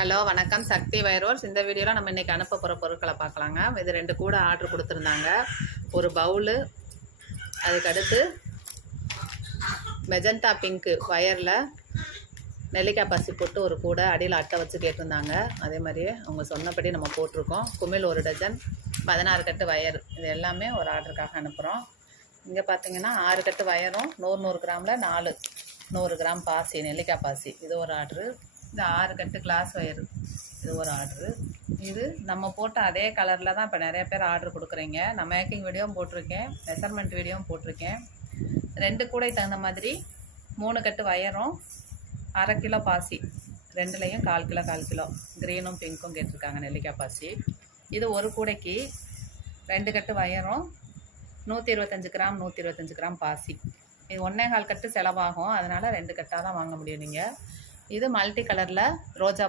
Hello வணக்கம், சக்தி வைரோல்ஸ். இந்த வீடியோவில் நம்ம இன்றைக்கி அனுப்ப போகிற பொருட்களை பார்க்கலாங்க. இது 2 கூட ஆர்டர் கொடுத்துருந்தாங்க. ஒரு பவுலு, அதுக்கடுத்து மெஜந்தா பிங்க்கு வயரில் நெல்லிக்காய் பசி போட்டு ஒரு கூடை, அடியில் அட்டை வச்சு கேட்டிருந்தாங்க. அதே மாதிரியே அவங்க சொன்னபடி நம்ம போட்டிருக்கோம். குமிழ் 1 டஜன், 16 கட்டு வயர், இது எல்லாமே ஒரு ஆர்டருக்காக அனுப்புகிறோம். இங்கே பார்த்தீங்கன்னா 6 கட்டு வயரும் 100 கிராமில் 100 கிராம் பாசி, நெல்லிக்காய் பாசி, இது ஒரு ஆர்டரு. இந்த 6 கட்டு கிளாஸ் வயரு, இது ஒரு ஆர்டரு. இது நம்ம போட்ட அதே கலரில் தான் இப்போ நிறைய பேர் ஆர்டர் கொடுக்குறீங்க. நான் மேக்கிங் வீடியோவும் போட்டிருக்கேன், மெஷர்மெண்ட் வீடியோவும் போட்டிருக்கேன். 2 கூடை தகுந்த மாதிரி 3 கட்டு வயரும் 1/2 கிலோ பாசி, 2லையும் 1/4 கிலோ 1/4 கிலோ க்ரீனும் பிங்க்கும் கேட்டிருக்காங்க நெல்லிக்காய் பாசி. இது ஒரு கூடைக்கு 2 கட்டு வயரும் 125 கிராம் 125 கிராம் பாசி. இது 1.25 கட்டு செலவாகும், அதனால் 2 கட்டாக தான் வாங்க முடியும் நீங்கள். இது மல்டி கலரில் ரோஜா